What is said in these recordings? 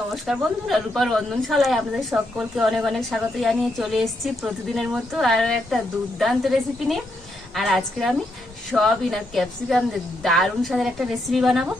নমস্কার বন্ধুরা রূপার রন্ধনশালায় আপনাদের সকলকে অনেক অনেক স্বাগত জানিয়ে চলে এসেছি প্রতিদিনের মতো আরও একটা দুর্দান্ত রেসিপি নিয়ে। আর আজকে আমি সবই না ক্যাপসিকাম দারুণ স্বাদের একটা রেসিপি বানাবো।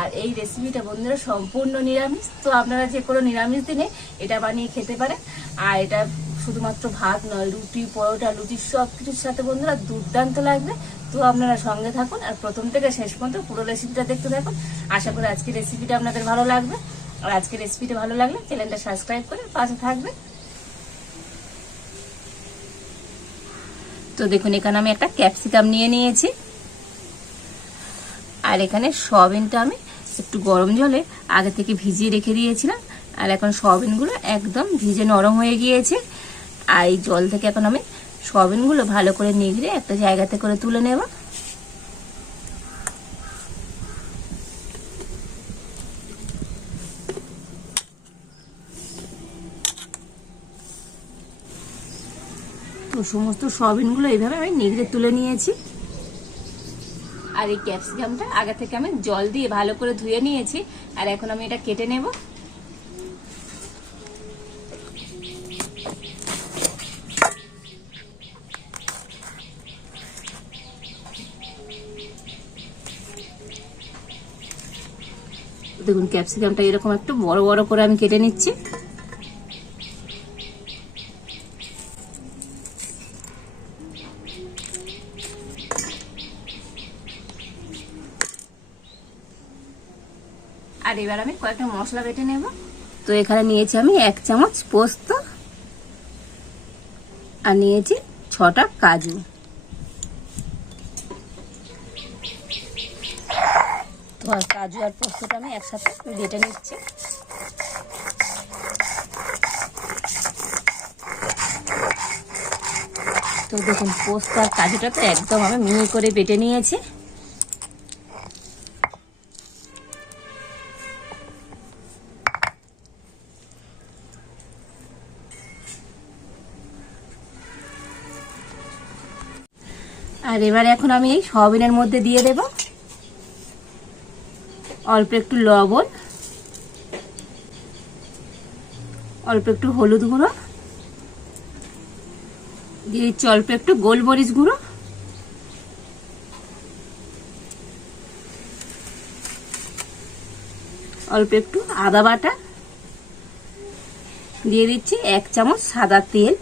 আর এই রেসিপিটা বন্ধুরা সম্পূর্ণ নিরামিষ। তো আপনারা যে কোনো নিরামিষ দিনে এটা বানিয়ে খেতে পারেন। আর এটা শুধুমাত্র ভাত নয়, রুটি, পরোটা, লুচি সব কিছুর সাথে বন্ধুরা দুর্দান্ত লাগবে। তো আপনারা সঙ্গে থাকুন। আর প্রথম থেকে শেষ পর্যন্ত পুরো রেসিপিটা দেখতে থাকুন। আশা করি আজকের রেসিপিটা আপনাদের ভালো লাগবে। আর আজকের রেসিপিটা ভালো লাগলে চ্যানেলটা সাবস্ক্রাইব করে পাশে থাকবে। তো দেখুন, এখানে আমি একটা ক্যাপসিকাম নিয়ে নিয়েছি। আর এখানে সয়াবিনটা আমি একটু গরম জলে আগে থেকে ভিজিয়ে রেখে দিয়েছিলাম। আর এখন সয়াবিনগুলো একদম ভিজে নরম হয়ে গিয়েছে। আর এই জল থেকে এখন আমি সয়াবিনগুলো ভালো করে নিগড়ে একটা জায়গাতে করে তুলে নেব। তো সমস্ত সয়াবিনগুলো এইভাবে আমি নিগড়ে তুলে নিয়েছি। আর এই ক্যাপসিকামটা আগে থেকে আমি জল দিয়ে ভালো করে ধুয়ে নিয়েছি, আর এখন আমি এটা কেটে নেব। দেখুন, ক্যাপসিকামটা এরকম একটু বড় বড় করে আমি কেটে নিচ্ছি। আর এবার আমি কয়েকটা মশলা বেটে নেব। তো এখানে নিয়েছি আমি এক চামচ পোস্ত আর নিয়েছি ছটা কাজু। তো কাজু আর পোস্তটা আমি একসাথে বেটে নিচ্ছি। তো দেখুন, পোস্ত আর কাজুটা তো একদম আমি মিহি করে বেটে নিয়েছি। আর এবারে এখন আমি এই সয়াবিনের মধ্যে দিয়ে দেব অল্প একটু লবণ, অল্প একটু হলুদ গুঁড়ো, দিয়ে দিচ্ছি অল্প একটু গোলমরিচ গুঁড়ো, অল্প একটু আদা বাটা, দিয়ে দিচ্ছি এক চামচ সাদা তেল।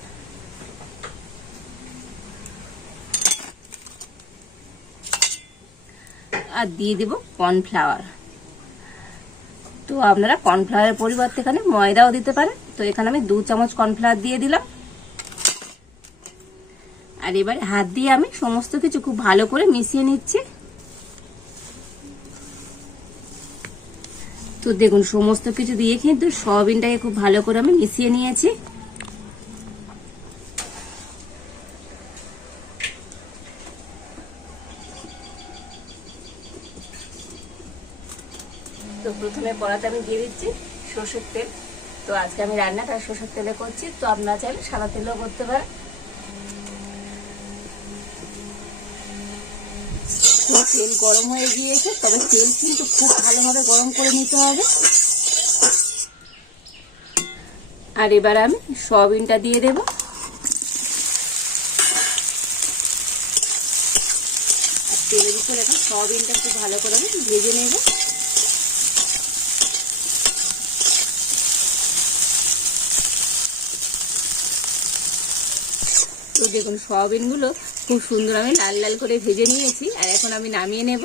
আর দিয়ে দেব কর্নফ্লাওয়ার। তো আপনারা কর্নফ্লাওয়ারের পরিবর্তে এখানে ময়দাও দিতে পারেন। তো এখানে আমি দু চামচ কর্নফ্লাওয়ার দিয়ে দিলাম। আর এবারে হাত দিয়ে আমি সমস্ত কিছু খুব ভালো করে মিশিয়ে নিচ্ছি। তো দেখুন, সমস্ত কিছু দিয়ে কিন্তু সয়াবিনটাকে খুব ভালো করে আমি মিশিয়ে নিয়েছি। তো প্রথমে কড়াতে আমি দিয়ে দিচ্ছি সর্ষের তেল। তো আজকে আমি রান্নাটা সর্ষের তেলে করছি। তো আপনারা চাইলে সাদা তেলেও করতে পারেন। তেল গরম হয়ে গিয়েছে, তবে তেল কিন্তু খুব ভালোভাবে গরম করে নিতে হবে। আর এবার আমি সয়াবিনটা দিয়ে দেব। তেলের উপরে এখন সয়াবিনটা খুব ভালো করে আমি ভেজে নেব। তো দেখুন, সয়াবিনগুলো খুব সুন্দর আমি লাল লাল করে ভেজে নিয়েছি, আর এখন আমি নামিয়ে নেব।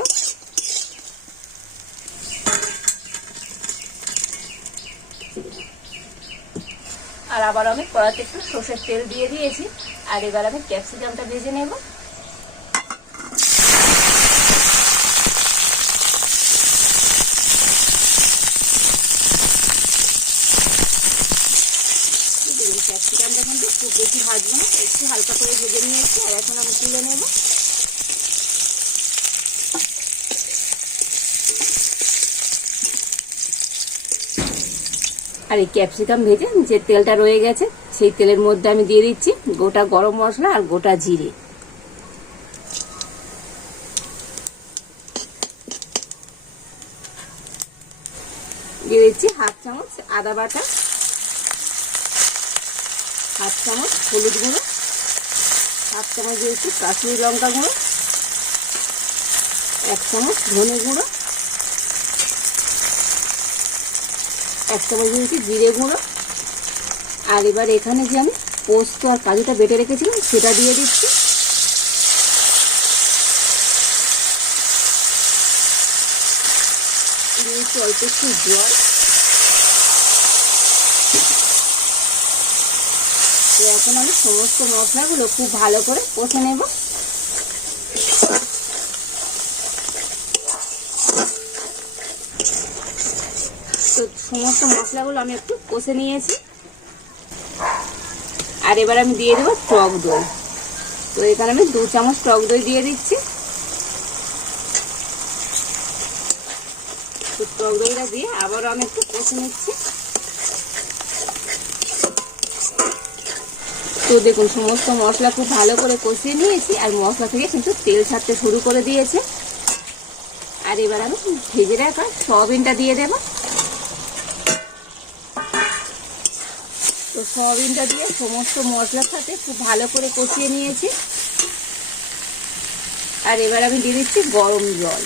আর আবার আমি কড়াতে একটু সর্ষের তেল দিয়ে দিয়েছি, আর এবার আমি ক্যাপসিকামটা ভেজে নেব দেখুন ক্যাপসিকামটা কিন্তু খুব বেশি ভাজবো না, একটু হালকা করে ভেজে নিয়েছি, আর এখন আমি তুলে নেব। আর এই ক্যাপসিকাম ভেজে যে তেলটা রয়ে গেছে, সেই তেলের মধ্যে আমি দিয়ে দিচ্ছি গোটা গরম মশলা আর গোটা জিরে। দিয়ে দিচ্ছি হাফ চামচ আদা বাটা। হাফ চামচ হলুদ গুঁড়ো, হাফ চামচ দিয়েছি কাশ্মীরি লঙ্কা গুঁড়ো, এক চামচ ধনে গুঁড়ো, এক চামচ দিয়েছি জিরে গুঁড়ো। আর এবার এখানে যে আমি পোস্ত আর কাজুটা বেটে রেখেছিলাম, সেটা দিয়ে দিচ্ছি। দিয়েছি অল্প একটু জল। তো এখন আমি সমস্ত মশলাগুলো খুব ভালো করে কষে নেব। তো সমস্ত মশলাগুলো আমি একটু কষে নিয়েছি। আর এবার আমি দিয়ে দেবো টক দই। তো এখানে আমি দু চামচ টক দই দিয়ে দিচ্ছি। তো টক দইটা দিয়ে আবারও আমি একটু কষে নিচ্ছি। তো দেখুন, সমস্ত মশলা খুব ভালো করে কষিয়ে নিয়েছি আর মশলা থেকে কিন্তু তেল ছাড়তে শুরু করে দিয়েছে। আর এবার আমি ভেজে রাখা সয়াবিনটা দিয়ে দেবো। তো সয়াবিনটা দিয়ে সমস্ত মশলার সাথে খুব ভালো করে কষিয়ে নিয়েছি। আর এবার আমি দিয়ে দিচ্ছি গরম জল।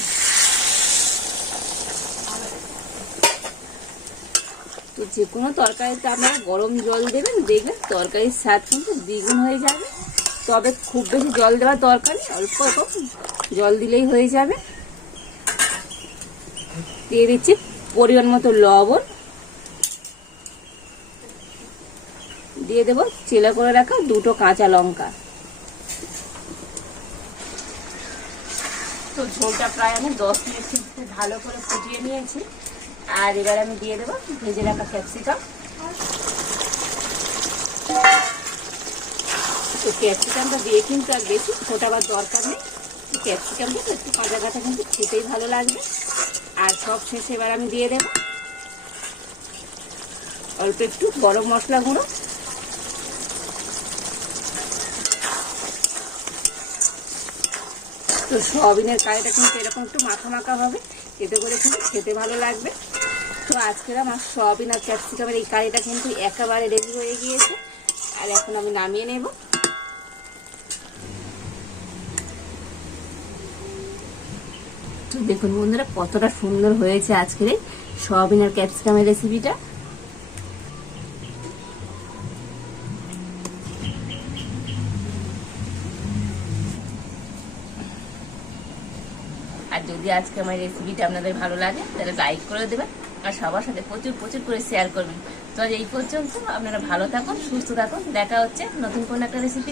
যে কোনো তরকারিতে আপনারা গরম জল দেবেন, দেখবেন তরকারির স্বাদ কিন্তু দ্বিগুণ হয়ে যাবে। তবে খুব বেশি জল দেওয়ার দরকার নেই, অল্প অল্প জল দিলেই হয়ে যাবে। দিয়ে দিচ্ছি পরিমাণ মতো লবণ। দিয়ে দেবো চেলা করে রাখা দুটো কাঁচা লঙ্কা। তো ঝোলটা প্রায় আমি দশ মিনিট ভালো করে ফুটিয়ে নিয়েছি। আর এবার আমি দিয়ে দেবো ভেজে রাখা ক্যাপসিকাম তো ক্যাপসিকামটা দিয়ে কিন্তু আর বেশি ফোটাবার দরকার নেই। ক্যাপসিকামটা তো একটু কাঁচা কাঁচা কিন্তু খেতেই ভালো লাগবে। আর সব শেষে এবার আমি দিয়ে দেবো অল্প একটু গরম মশলা গুঁড়ো। তো সয়াবিনের কারিটা কিন্তু এরকম একটু মাখা মাখা হবে। এতে করে খেতে ভালো লাগবে। তো আজকের আমার সয়াবিন আর ক্যাপসিকামের এই কারিটা কিন্তু একেবারে রেডি হয়ে গিয়েছে। আর এখন আমি নামিয়ে নেব। তো দেখুন বন্ধুরা, কতটা সুন্দর হয়েছে আজকের এই সয়াবিন আর ক্যাপসিকামের রেসিপিটা আর যদি আজকে আমার রেসিপিটা আপনাদের ভালো লাগে, তাহলে লাইক করে দেবেন। আর সবার সাথে প্রচুর প্রচুর করে শেয়ার করবেন। তো এই পর্যন্ত, আপনারা ভালো থাকুন, সুস্থ থাকুন। দেখা হচ্ছে নতুন কোনো একটা রেসিপি